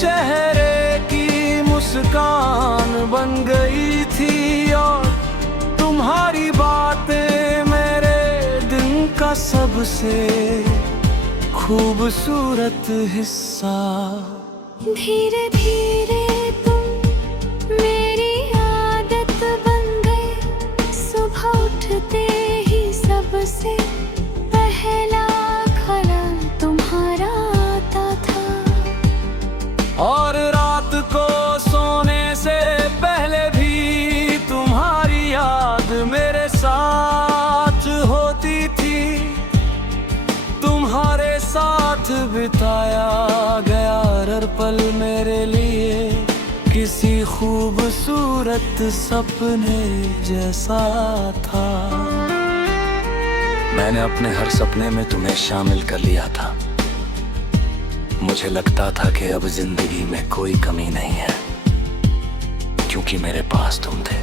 चेहरे की मुस्कान बन गई थी और तुम्हारी बातें मेरे दिन का सबसे खूबसूरत हिस्सा। धीरे धीरे तुम मेरी आदत बन गए, सुबह उठते ही सबसे पहला ख्याल तुम्हारा आता था। और रात को सोने से पहले भी तुम्हारी याद मेरे साथ होती थी। तुम्हारे साथ बिताया गया हर पल मेरे लिए किसी खूबसूरत सपने जैसा था। मैंने अपने हर सपने में तुम्हें शामिल कर लिया था। मुझे लगता था कि अब जिंदगी में कोई कमी नहीं है, क्योंकि मेरे पास तुम थे।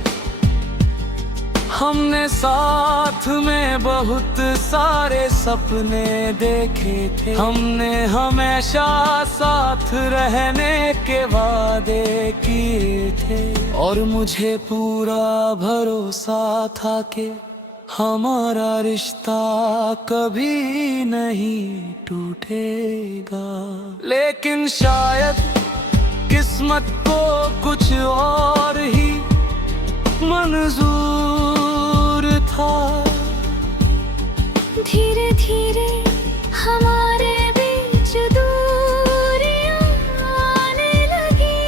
हमने साथ में बहुत सारे सपने देखे थे। हमने हमेशा साथ रहने के वादे किए थे और मुझे पूरा भरोसा था कि हमारा रिश्ता कभी नहीं टूटेगा। लेकिन शायद किस्मत को कुछ और ही मंजूर था। धीरे धीरे हमारे बीच दूरियां आने लगी।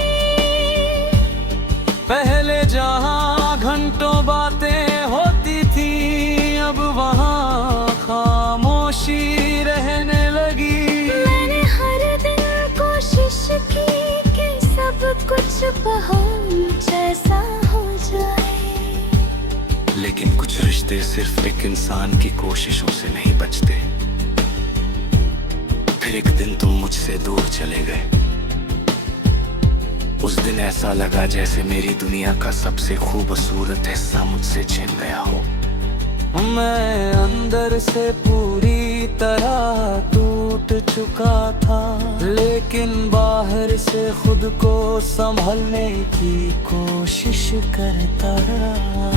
पहले जहां घंटों बातें होती थी, अब वहां खामोशी रहने लगी। मैंने हर दिन कोशिश की कि सब कुछ बहुत जैसा हो जाए, लेकिन कुछ रिश्ते सिर्फ एक इंसान की कोशिशों से नहीं बचते। फिर एक दिन तुम मुझसे दूर चले गए। उस दिन ऐसा लगा जैसे मेरी दुनिया का सबसे खूबसूरत हिस्सा मुझसे छिन गया हो। मैं अंदर से पूरी तरह टूट चुका था, लेकिन बाहर से खुद को संभलने की कोशिश करता रहा।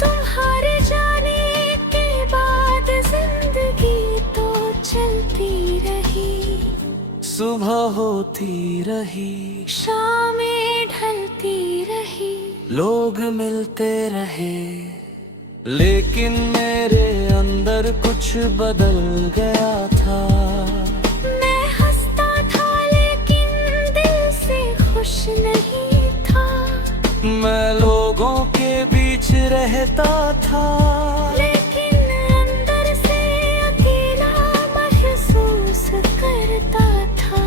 तुम्हारे जाने के बाद जिंदगी तो चलती रही। सुबह होती रही, शामें ढलती रही, लोग मिलते रहे, लेकिन मेरे अंदर कुछ बदल गया था। मैं हंसता था लेकिन दिल से खुश नहीं था। मैं लोगों के बीच रहता था, लेकिन अंदर से अकेला महसूस करता था।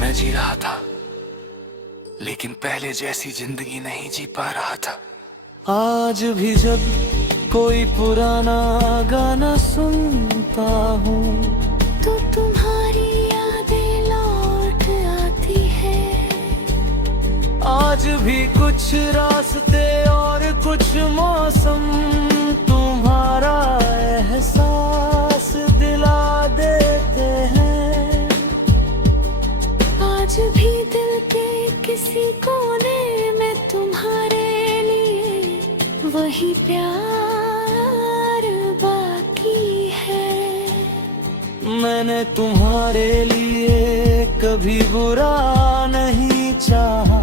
मैं जी रहा था, लेकिन पहले जैसी जिंदगी नहीं जी पा रहा था। आज भी जब कोई पुराना गाना सुनता हूँ तो तुम्हारी यादें लौट आती है। आज भी कुछ रास्ते और कुछ मौसम तुम्हारा एहसास दिला देते हैं। आज भी दिल के किसी कोने में तुम्हारे लिए वही प्यार बाकी है। मैंने तुम्हारे लिए कभी बुरा नहीं चाहा।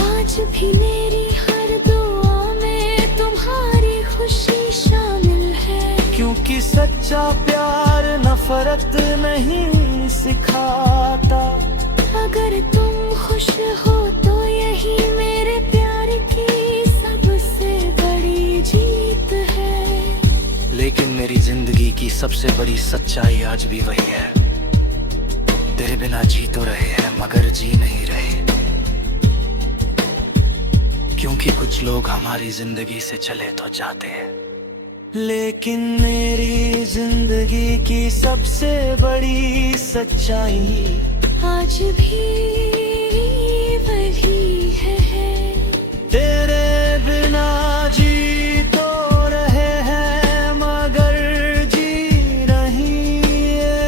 आज भी मेरी हर दुआ में तुम्हारी खुशी शामिल है, क्योंकि सच्चा प्यार नफरत नहीं सिखाता। अगर तुम खुश हो तो यही मेरे प्यार की सबसे बड़ी जीत है। लेकिन मेरी जिंदगी की सबसे बड़ी सच्चाई आज भी वही है। तेरे बिना जी तो रहे हैं मगर जी नहीं रहे, क्योंकि कुछ लोग हमारी जिंदगी से चले तो जाते हैं। लेकिन मेरी जिंदगी की सबसे बड़ी सच्चाई आज भी वही है। तेरे बिना जी तो रहे हैं मगर जी नहीं है।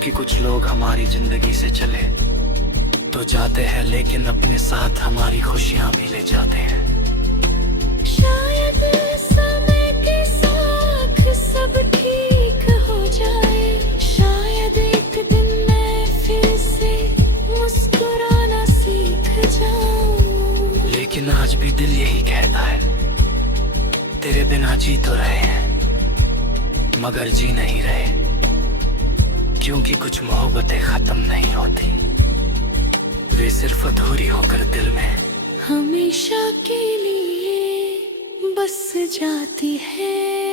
क्योंकि कुछ लोग हमारी जिंदगी से चले तो जाते हैं, लेकिन अपने साथ हमारी खुशियां भी ले जाते हैं। शायद समय के साथ सब ठीक हो जाए, शायद एक दिन मैं फिर से मुस्कुराना सीख जाऊं। लेकिन आज भी दिल यही कहता है, तेरे बिना जी तो रहे हैं मगर जी नहीं रहे, क्योंकि कुछ मोहब्बतें खत्म नहीं होती, वे सिर्फ अधूरी होकर दिल में हमेशा के लिए बस जाती है।